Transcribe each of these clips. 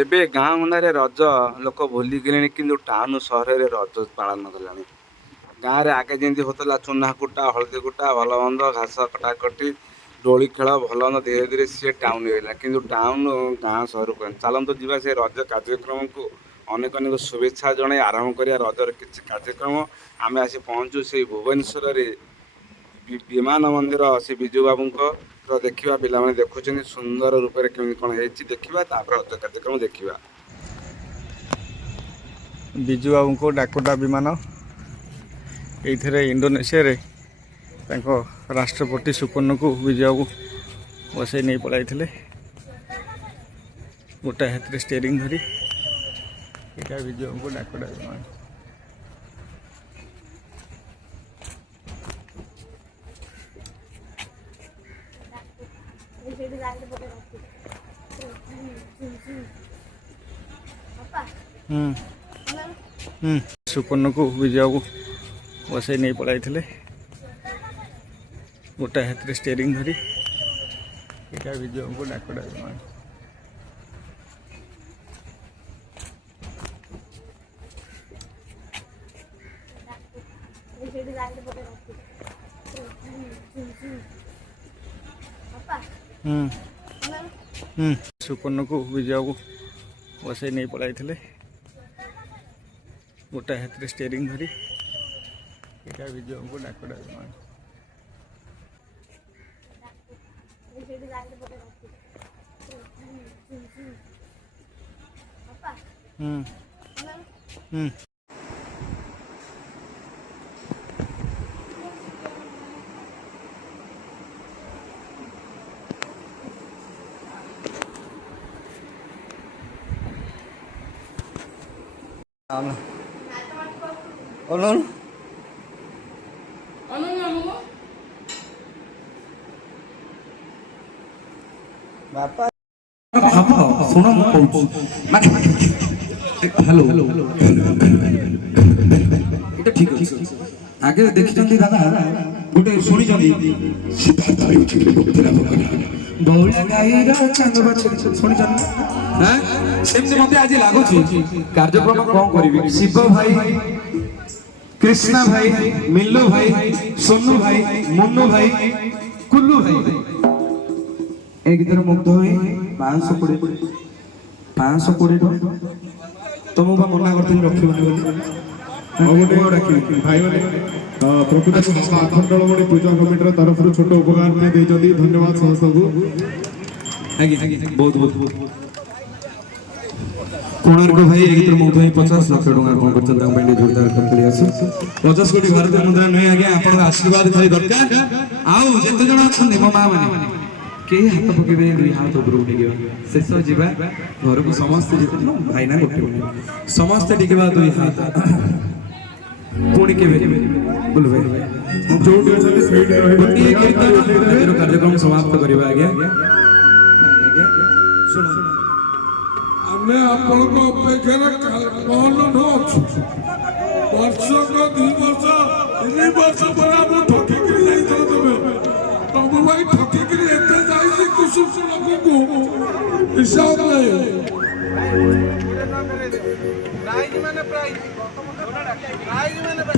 ଏବେ ଗାଁ ଗଣ୍ଡାରେ ରଜ ଲୋକ ଭୁଲିଗଲେଣି କିନ୍ତୁ ଟାଉନ ସହରରେ ରଜ ପାଳନ କଲେଣି। ଗାଁରେ ଆଗେ ଯେମିତି ହଉଥିଲା ଚୁନା କୁଟା ହଳଦୀ କୁଟା ଭଲ ମନ୍ଦ ଘାସ କଟାକଟି ଦୋଳି ଖେଳ ଭଲ ମନ୍ଦ ଧୀରେ ଧୀରେ ସିଏ ଟାଉନ ହେଇଗଲା କିନ୍ତୁ ଟାଉନ ଗାଁ ସହରକୁ ଚାଲନ୍ତୁ ଯିବା ସେ ରଜ କାର୍ଯ୍ୟକ୍ରମକୁ ଅନେକ ଅନେକ ଶୁଭେଚ୍ଛା ଜଣାଇ ଆରମ୍ଭ କରିବା ରଜର କିଛି କାର୍ଯ୍ୟକ୍ରମ। ଆମେ ଆସି ପହଞ୍ଚୁ ସେଇ ଭୁବନେଶ୍ୱରରେ ବିମାନ ମନ୍ଦିର ସେ ବିଜୁ ବାବୁଙ୍କ ଦେଖିବା ପିଲାମାନେ ଦେଖୁଛନ୍ତି ସୁନ୍ଦର ରୂପରେ କେମିତି କ'ଣ ହେଇଛି ଦେଖିବା ତାପରେ ରଜ କାର୍ଯ୍ୟକ୍ରମ ଦେଖିବା। ବିଜୁ ବାବୁଙ୍କ ଡାକଟା ବିମାନ ଏଇଥିରେ ଇଣ୍ଡୋନେସିଆରେ ତାଙ୍କ ରାଷ୍ଟ୍ରପତି ସୁକର୍ଣ୍ଣକୁ ବିଜୁ ବାବୁ ବସାଇ ନେଇ ପଳାଇଥିଲେ ଗୋଟା ହାତରେ ଷ୍ଟେରିଂ ଧରି। ଏଇଟା ବିଜୁ ବାବୁଙ୍କ ଡାକଟା ବିମାନ। ସୁକର୍ଣ୍ଣକୁ ବିଜୁ ବାବୁ ବସାଇ ନେଇ ପଳାଇଥିଲେ ଗୋଟା ହାତରେ ଷ୍ଟେରିଂ ଧରି। ଏଇଟା ବିଜୁ ବାବୁଙ୍କ ଡାକଟା ବିମାନ। ସୁକର୍ଣ୍ଣକୁ ବିଜୁ ବାବୁ ବସାଇ ନେଇ ପଳାଇଥିଲେ ଗୋଟା ହାତରେ ଷ୍ଟେରିଂ ଧରି। ଏଇଟା ବିଜୁ ବାବୁଙ୍କ ଡାକଟା ବିମାନ। ବାପା ଶୁଣ ମୁଁ କହୁଛି ହ୍ୟାଲୋ ଏଇଟା ଠିକ ଅଛି। ଆଗେ ଦେଖିଛନ୍ତି ଦାଦା ଗୋଟେ ଶୁଣିଛନ୍ତି ବଉଳା ଗାଈର ଚାନ୍ଦ ବାଛୁରୀ ଶୁଣିଛନ୍ତି? ସେମିତି ମତେ ଆଜି ଲାଗୁଛି କାର୍ଯ୍ୟକ୍ରମ କଣ କରିବି। ଶିବ ଭାଇ, କୃଷ୍ଣା ଭାଇ, ମିଲୁ ଭାଇ, ସୋନୁ ଭାଇ, ମୁନୁ ଭାଇ, କୁଲୁ ଭାଇ ଏ ଗୀତରେ ମୁଗ୍ଧ ହୋଇ 520 ଟଙ୍କା ତମକୁ ବା ମନା କରିଥିଲି ରଖିବନି ବୋଲି। ଭାଇମାନେ ପ୍ରକୃତ ଆଖଣ୍ଡଳମଣି ପୂଜା କମିଟିର ତରଫରୁ ଛୋଟ ଉପହାର ଦେଇଛନ୍ତି। ଧନ୍ୟବାଦ ସମସ୍ତଙ୍କୁ। ବହୁତ ବହୁତ କୋଣାର୍କ ଭାଇ ଏ ଗୀତରେ ମୁଗ୍ଧ ହୋଇ 50 ଲକ୍ଷ ଟଙ୍କା କଣ କରିଛନ୍ତି ତାଙ୍କ ପାଇଁ ଯୋରଦାର କରି ଆସୁ। 50 କୋଟି ଭାରତୀୟ ମୁଦ୍ରା ନୁହେଁ ଆଜ୍ଞା, ଆପଣଙ୍କ ଆଶୀର୍ବାଦ ଖାଲି ଦରକାର। ଆଉ ଯେତେ ଜଣ ଅଛନ୍ତି ମୋ ମା ମାନେ କେହି ହାତ ପକେଇବେ, ଦୁଇ ହାତ ଉପରକୁ ଟେକିବା। ଶେଷ ଯିବା ଘରକୁ ସମସ୍ତେ ଯିବା, ଭାଇନା ଗୋଟେ ସମସ୍ତେ ଟେକିବା ଦୁଇ ହାତ। ପୁଣି କେବେ ବୁଲ ଭାଇ ଯୋଉଠି ଅଛନ୍ତି ସେଇଠି ଗୋଟିଏ କୀର୍ତ୍ତନ ଆଜିର କାର୍ଯ୍ୟକ୍ରମ ସମାପ୍ତ କରିବା। ଆଜ୍ଞା ଶୁଣ ଆମେ ଆପଣଙ୍କ ଅପେକ୍ଷାରେ କଣ ଅଛୁ। ବର୍ଷକ 2 ବର୍ଷ 3 ବର୍ଷ ପରେ ଆମେ ଠକିକିରି ଯାଇଥିଲ। ତମେ ପ୍ରଭୁ ଭାଇ ଠକିକିରି ଏତେ ଯାଇଛି କୁସୁମ ଲୋକଙ୍କୁ ହିସାବ ନାହିଁ।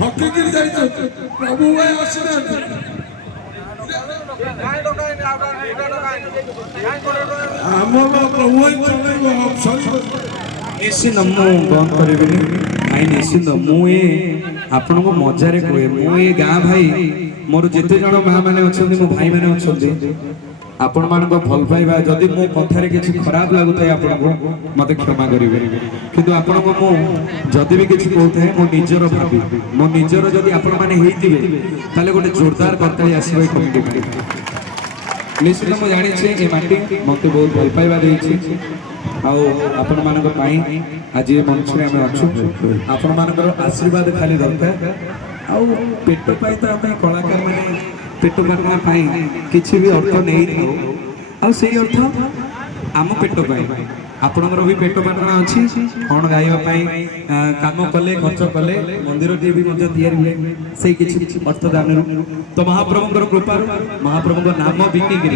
ଠକିକିରି ଯାଇଛ ପ୍ରଭୁ ଭାଇ ଆସିନାହାନ୍ତି। ଆମର ପ୍ରଭୁ ଭାଇ ଚଲେଇବ। ନିଶ୍ଚିନ୍ତ ମୁଁ ବନ୍ଦ କରିବିନି ଭାଇ, ନିଶ୍ଚିନ୍ତ ମୁଁ ଏ ଆପଣଙ୍କୁ ମଜାରେ କୁହେ। ମୁଁ ଏ ଗାଁ ଭାଇ, ମୋର ଯେତେ ଜଣ ମା ମାନେ ଅଛନ୍ତି, ମୋ ଭାଇ ମାନେ ଅଛନ୍ତି, ଆପଣମାନଙ୍କ ଭଲ ପାଇବା ଯଦି ମୋ କଥାରେ କିଛି ଖରାପ ଲାଗୁଥାଏ ଆପଣଙ୍କୁ ମତେ କ୍ଷମା କରିବେ। କିନ୍ତୁ ଆପଣଙ୍କୁ ମୁଁ ଯଦି ବି କିଛି କହୁଥାଏ ମୋ ନିଜର ଭାବି, ମୋ ନିଜର ଯଦି ଆପଣମାନେ ହେଇଥିବେ ତାହେଲେ ଗୋଟେ ଜୋରଦାର କରତାଳି ଆସିବ ଏ କମିଟି ପାଇଁ। ନିଶ୍ଚିତ ମୁଁ ଜାଣିଛି ଏ ମାଟି ମତେ ବହୁତ ଭଲ ପାଇବା ଦେଇଛି। ଆଉ ଆପଣମାନଙ୍କ ପାଇଁ ଆଜି ଏ ମଞ୍ଚରେ ଆମେ ଅଛୁ। ଆପଣମାନଙ୍କର ଆଶୀର୍ବାଦ ଖାଲି ଦରକାର। ଆଉ ପେଟ ପାଇଁ ତ ଆମେ କଳାକାର ମାନେ ପେଟ କାଟଣା ପାଇଁ କିଛି ବି ଅର୍ଥ ନେଇଥାଉ, ଆଉ ସେଇ ଅର୍ଥ ଆମ ପେଟ ପାଇଁ। ଆପଣଙ୍କର ବି ପେଟ ପାଟଣା ଅଛି, କ'ଣ ଗାଇବା ପାଇଁ କାମ କଲେ ଖର୍ଚ୍ଚ କଲେ ମନ୍ଦିରଟିଏ ବି ମଧ୍ୟ ତିଆରି ହୁଏ ସେଇ କିଛି ଅର୍ଥ ଦାନରୁ। ତ ମହାପ୍ରଭୁଙ୍କର କୃପାରୁ ମହାପ୍ରଭୁଙ୍କ ନାମ ବିକିକି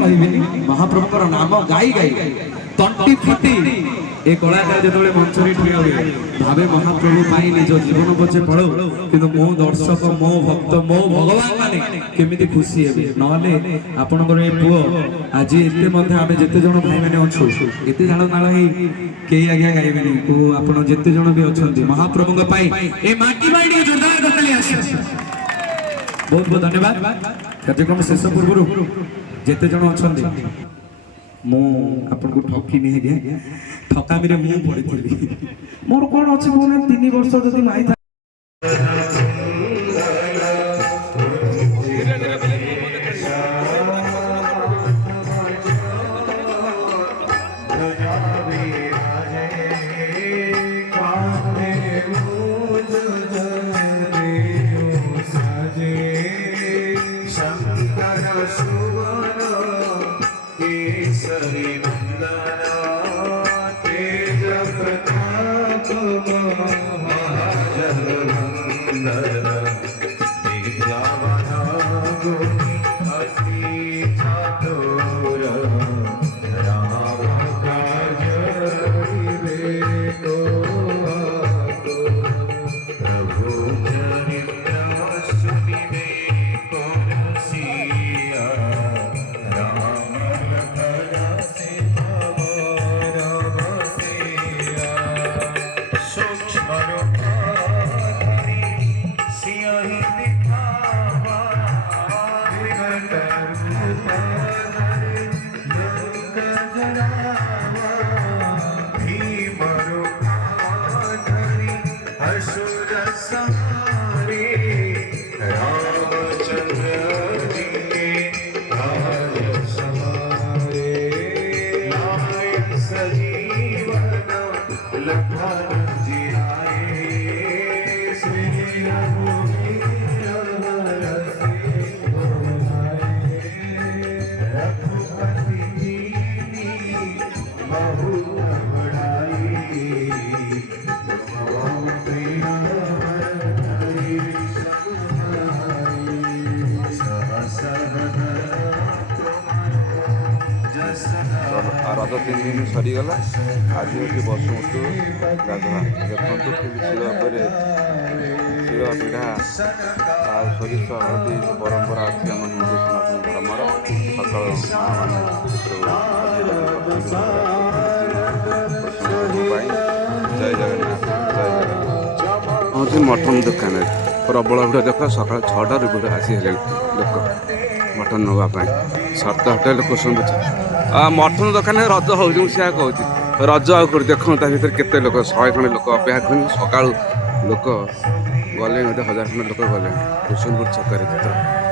କହିବିନି, ମହାପ୍ରଭୁଙ୍କର ନାମ ଗାଇ ଗାଇ ତଣ୍ଟି ଫାଟି ଏ କଳାକାର ଯେତେବେଳେ ମଞ୍ଚରେ ଠିଆ ହୁଏ ଭାବେ ମହାପ୍ରଭୁ ପାଇଁ ନିଜ ଜୀବନ ପଛେ ପଳଉ କିନ୍ତୁ ମୋ ଦର୍ଶକ ମୋ ଭକ୍ତ ମୋ ଭଗବାନ ମାନେ କେମିତି ଖୁସି ହେବେ ନହେଲେ ଆପଣଙ୍କର ଏ ପୁଅ ଆଜି ଏତେ ମଧ୍ୟ ଆମେ ଯେତେ ଜଣ ଭାଇମାନେ ଅଛୁ ଏତେ ଝାଳ ନାଳ ହେଇ କେହି ଆଜ୍ଞା ଗାଇବେନି ଆପଣ ଯେତେ ଜଣ ବି ଅଛନ୍ତି ମହାପ୍ରଭୁଙ୍କ ପାଇଁ ଏ ମାଟି ପାଇଁ ଟିକେ ଯୋରଦାର କରିଦେଲେ ଆସି ବହୁତ ବହୁତ ଧନ୍ୟବାଦ କାର୍ଯ୍ୟକ୍ରମ ଶେଷ ପୂର୍ବରୁ ଯେତେ ଜଣ ଅଛନ୍ତି ମୁଁ ଆପଣଙ୍କୁ ଠକିନି ଆଜ୍ଞା ଠକାମିରେ ମୁଁ ପଡ଼ିଥିଲି ମୋର କ'ଣ ଅଛି ମୁଁ 3 ବର୍ଷ ଯଦି ମାଇ ରଜ 3 ଦିନ ସରିଗଲା ଆଜି ହେଉଛି ବସୁମତୀ ଗାଧୁଆ ଦେଖନ୍ତୁ ଶିଳ ଉପରେ ଶିଳ ପିଢ଼ା ଆଉ ସୋରିଷ ହଳଦୀ ପରମ୍ପରା ଅଛି ଆମ ହିନ୍ଦୁ ସନାତନ ଧର୍ମର ସକାଳ ମାଆମାନେ ପାଇଁ ଜୟ ଜଗନ୍ନାଥ ଜୟ ଜଗନ୍ନାଥ ହେଉଛି ମଟନ ଦୋକାନରେ ପ୍ରବଳ ଭିଡ଼ ଦେଖ ସକାଳ 6ଟାରୁ ଭିଡ଼ ଆସି ହେଲେଣି ଲୋକ ମଟନ ନେବା ପାଇଁ ସର୍ତ୍ତ ହୋଟେଲ କୁସୁମ ମଟନ ଦୋକାନରେ ରଜ ହେଉଛି ମୁଁ ସେୟା କହୁଛି ରଜ ଆଉ କରି ଦେଖନ୍ତୁ ତା ଭିତରେ କେତେ ଲୋକ 100 ଖଣ୍ଡେ ଲୋକ ଅପେକ୍ଷା କରନ୍ତି ସକାଳୁ ଲୋକ ଗଲେଣି 1000 ଖଣ୍ଡେ ଲୋକ ଗଲେଣି କୁସୁମପୁର ଛକରେ ଚିତ୍ର